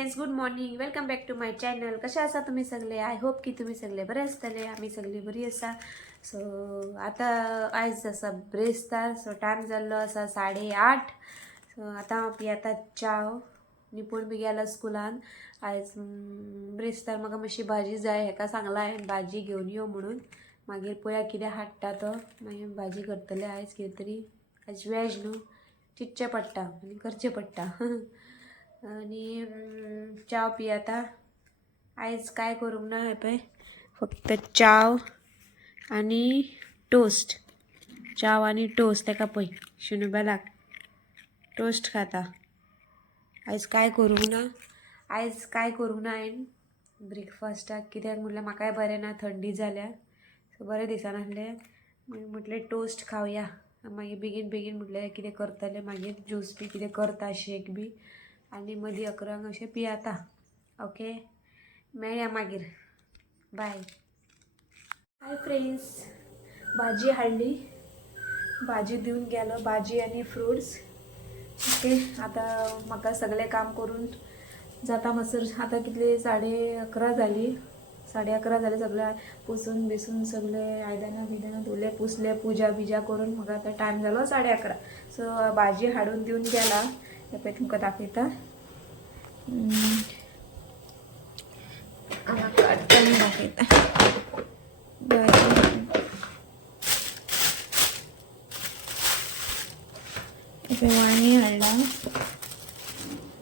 Friends, good morning. Welcome back to my channel. कशा आसा तुम्ही सगळे? आय होप की तुम्ही सगळे बरे आसतले. आम्ही सगळी बरी आसा. सो आता आयज आसा ब्रेस्तार. सो टायम जाल्लो आसा 8:30. सो आता पियेता चाव. निपूण बी गेला स्कुलान. आयज ब्रेस्तार म्हाका मातशी भाजी जाय. हेका सांगला हांवें भाजी घेवन यो म्हणून. मागीर पळया कितें हाडटा तो. मागीर भाजी करतले आयज कितें तरी. आयज वेज न्हू, चिंतचें पडटा आनी करचें पडटा. आणि चाव पियेता. आयज काय करूंक ना हे पळय, फक्त चाव आणि टोस्ट. चाव आणि टोस्ट. तेका पळय शुनूबेलाक टोस्ट खाता. आयज काय करूंक ना. हांवें ब्रेकफास्टाक कित्याक म्हटल्यार म्हाकाय बरें ना, थंडी जाल्या. सो बरें दिसनासलें. म्हटलें टोस्ट खावया. मागीर बेगीन बेगीन म्हटलें कितें करतलें. मागीर ज्यूस बी कितें करता, शेक बी. आणि मदीं 11 अशें पियेता. ओके, मेळया मागीर. बाय. हाय फ्रेंड्स, भाजी हाडली. भाजी दिवन गेलो. भाजी आणि फ्रुट्स. ओके, आता म्हाका सगळें काम करून जाता मातसर. आता कितले 11:30 जाली. 11:30 जाले. सगळें पुसून बिसून सगळें आयदनां बिदनां धुले, पुसले, पुजा बिजा करून म्हाका आता टायम जालो 11:30. सो भाजी हाडून दिवन गेला. हे पळय तुमकां दाखयता. काडटना दाखयता भाजी. हे पळय वांगे हाडला.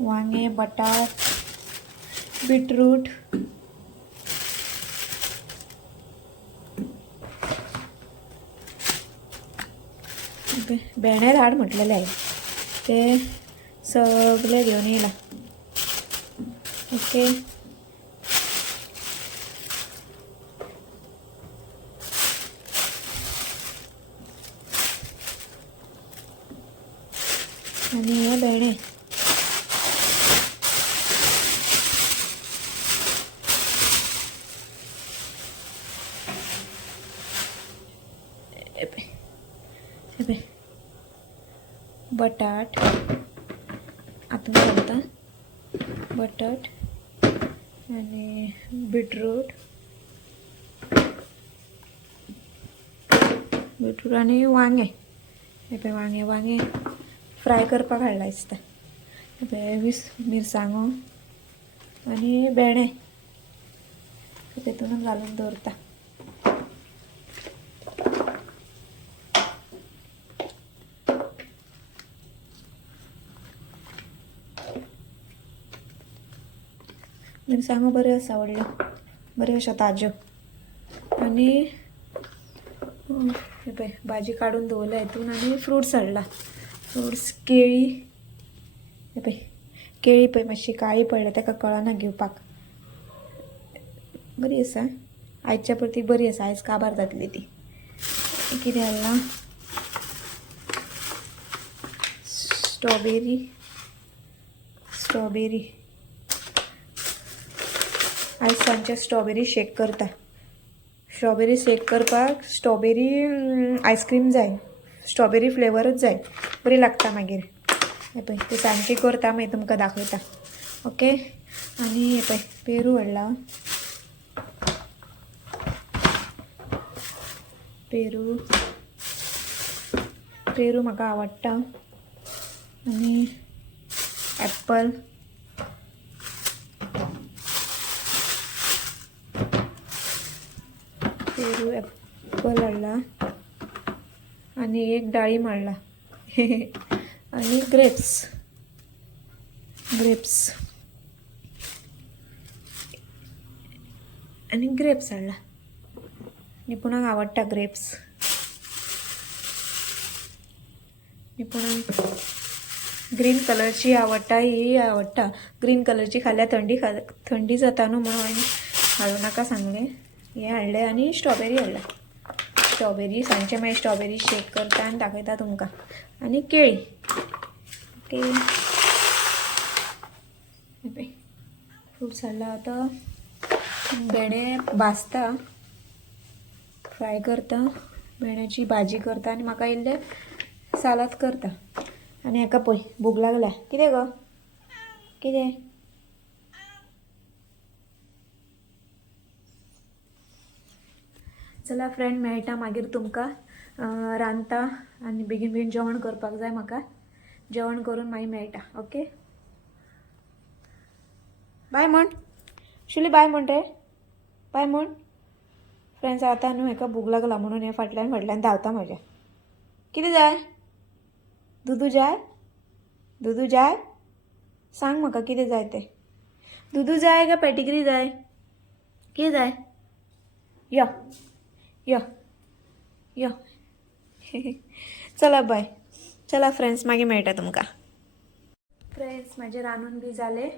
वांगे, बटाट, बीटरूट, भेंडे हाड म्हटलेले आहे ते सगळे घेवन येयला. ओके, आणि हे भेंडे बटाट आतून घालता. बटाट आणि बीटरूट आणि वांगे. हे पळय वांगे फ्राय करपाक हाडला दिसता. हे पळय मिरसांगो आणि भेंडे तेतून घालून दवरता. मिरसांगो बऱ्यो आसा, व्हडल्यो बऱ्यो अशा ताज्यो. आणि हे पळय भाजी काडून दवरल्या हितून. आणि फ्रुट्स हाडला. फ्रुट्स केळी. हे पळय केळी पळय मातशी काळी पडल्या, ताका कळना घेवपाक. बरी आसा, आयच्या परती बरी आसा. आयज काबार जातली ती. कितें हाडला. स्ट्रॉबेरी. आयज सांजचे स्ट्रॉबेरी शेक करता. स्ट्रॉबेरी शेक करपाक स्ट्रॉबेरी आयस्क्रीम जाय. स्ट्रॉबेरी फ्लेवरच जाय, बरी लागता मागीर. हे पळय ते सांजची करता, मागीर तुमकां दाखयता. ओके, आणि हे पळय पेरू हाडला. पेरू म्हाका आवडटा. आणि ॲप्पल. पेरू ॲप्पल हाडला. आणि एक डाळिंब हाडला. आणि ग्रेप्स आणि ग्रेप्स हाडला. निपुणाक आवडटा ग्रेप्स. निपुणाक ग्रीन कलरची आवडटा. ही आवडटा. ग्रीन कलरची खाल्यार थंडी जाता न्हू म्हणून हांवें हाडूं नाका सांगलें. हे हाडलें. आणि स्ट्रॉबेरी हाडला. स्ट्रॉबेरी सांजचे मागीर स्ट्रॉबेरी शेक करता आनी दाखयता तुमकां. आणि केळी. ओके, फ्रुट्स हाडला. आतां भेंडे भाजता, फ्राय करता. भेंड्याची भाजी करता आणि म्हाका इल्लें सालाद करता. आणि हेका पळय भूक लागल्या. कितें गो, कितें चला फ्रेंड मेळटा मागीर तुमकां रांदता आनी बेगीन बेगीन जेवण करपाक जाय म्हाका. जेवण करून मागीर मेळटा. ओके बाय म्हण शुली, बाय म्हण रे, बाय म्हण. फ्रेंड्स आतां न्हू हेका भूक लागला म्हणून हे फाटल्यान फाटल्यान धांवता म्हाज्या. कितें जाय? दुदू जाय? दुदू जाय? सांग म्हाका कितें जाय तें. दुदू जाय काय पेटिग्री जाय? कितें जाय? यो यो यो. चला बाय. चला फ्रेंड्स मागीर मेळटा तुमकां. फ्रेंड्स म्हाजे रांदून बी जाले.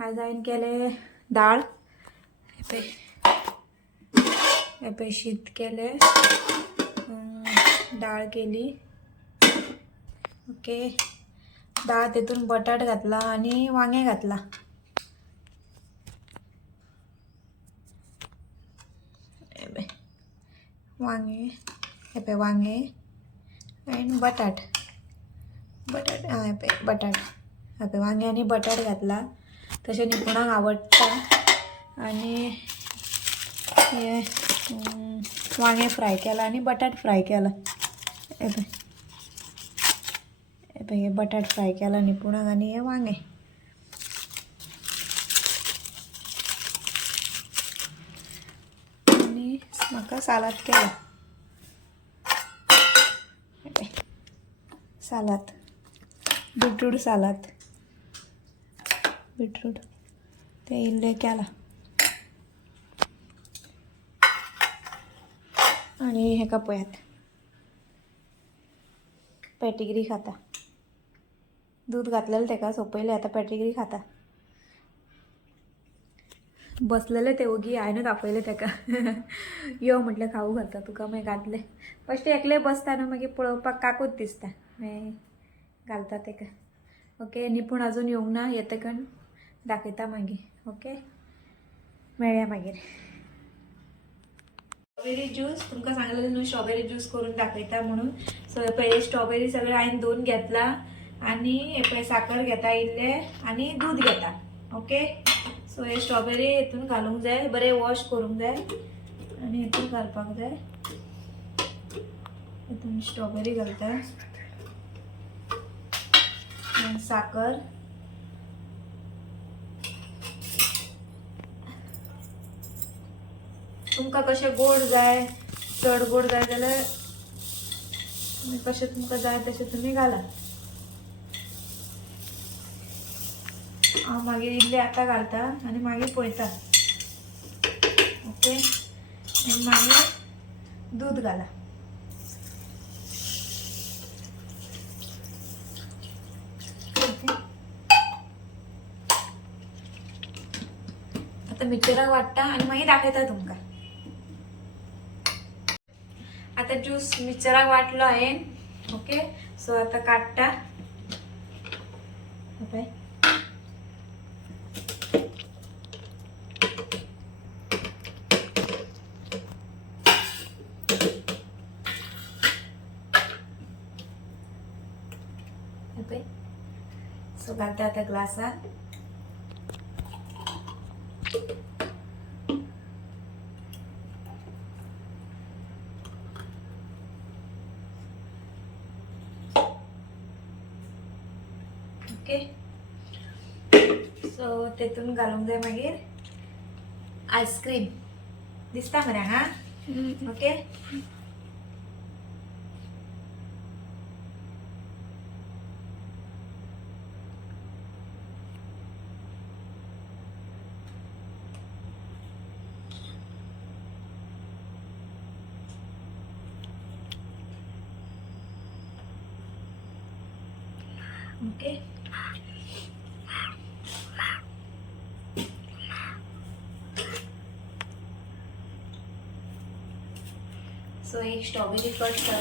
आज हांवें केले दाळ. हे पळय शीत केले, दाळ केली. ओके दाळ तेतून बटाट घातला आनी वांगे घातला. वांगे, हे पळय वांगे आनी बटाट. बटाट हे पळय बटाट, हे पळय वांगे आनी बटाट घातला. तशें निपुणाक आवडटा. आनी हे वांगे फ्राय केला आनी बटाट फ्राय केला. हे पळय हे बटाट फ्राय केला निपुणाक आनी हे वांगे. आनी म्हाका सालाद केला. Salad, beetroot salad. बीटरूट ते इल्लें केला. आनी हेका पळयात पेटिग्री खाता. दूध घातलेलें तेका सोंपयलें, आतां पेटिग्री खाता. बसलेले ते ओगी हांवें आपयलें तेका. यो म्हटलें खावू घालता तुका. मागीर घातलें. फस्ट एकलें बसता न्हू मागीर पळोवपाक काकूत दिसता. मागीर घालता तेका. ओके निपूण अजून येवंक ना, येतकन दाखयता मागीर. ओके मेळया मागीर. स्ट्रॉबेरी ज्यूस तुमकां सांगलेलें न्हू स्ट्रॉबेरी ज्यूस करून दाखयता म्हणून. सो हे पळय स्ट्रॉबेरी सगळे हांवें धुवन घेतला आनी हे पळय साखर घेता इल्लें आनी दूध घेता. ओके सो हे स्ट्रॉबेरी हितून घालूंक जाय, बरें वॉश करूंक जाय आनी हितून घालपाक जाय. हितून स्ट्रॉबेरी घालता, साखर, तुमकां कशें गोड जाय, चड गोड जाय जाल्यार कशें तुमकां जाय तशें तुमी घाला. हांव मागीर इल्लें आतां घालता आनी मागीर पळयता. ओके आनी मागीर दूध घाला. आतां मिक्सराक वाडटा आनी मागीर दाखयता तुमकां. आतां ज्यूस मिक्सराक वाटलो हांवें. ओके सो आतां काडटा. पळय सो घालता आतां ग्लासाक. ओके सो तेतून घालूंक जाय मागीर आयस्क्रीम. दिसता मरे हांगा. ओके ओके सो एक स्ट्रॉबेरी कट करा.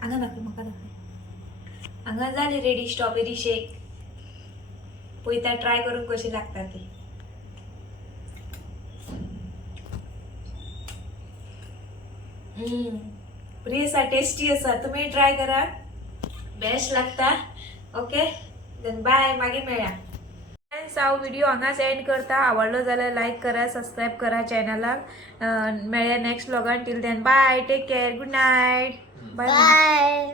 हांगा दाखय, म्हाका दाखय. हांगा जाली रेडी स्ट्रॉबेरी शेक. पळयता ट्राय करून कशी लागता ती. बरी असा टेस्टी असा तुम्ही ट्राय करा बेस्ट लागता ओके देन बाय मागे मेळ्या हांव व्हिडिओ हांगाच एंड करता आवडलो जाल्यार लाईक करा सबस्क्राईब करा चॅनलाक मेळ्या नेक्स्ट व्लॉगान टील then bye take care good night bye.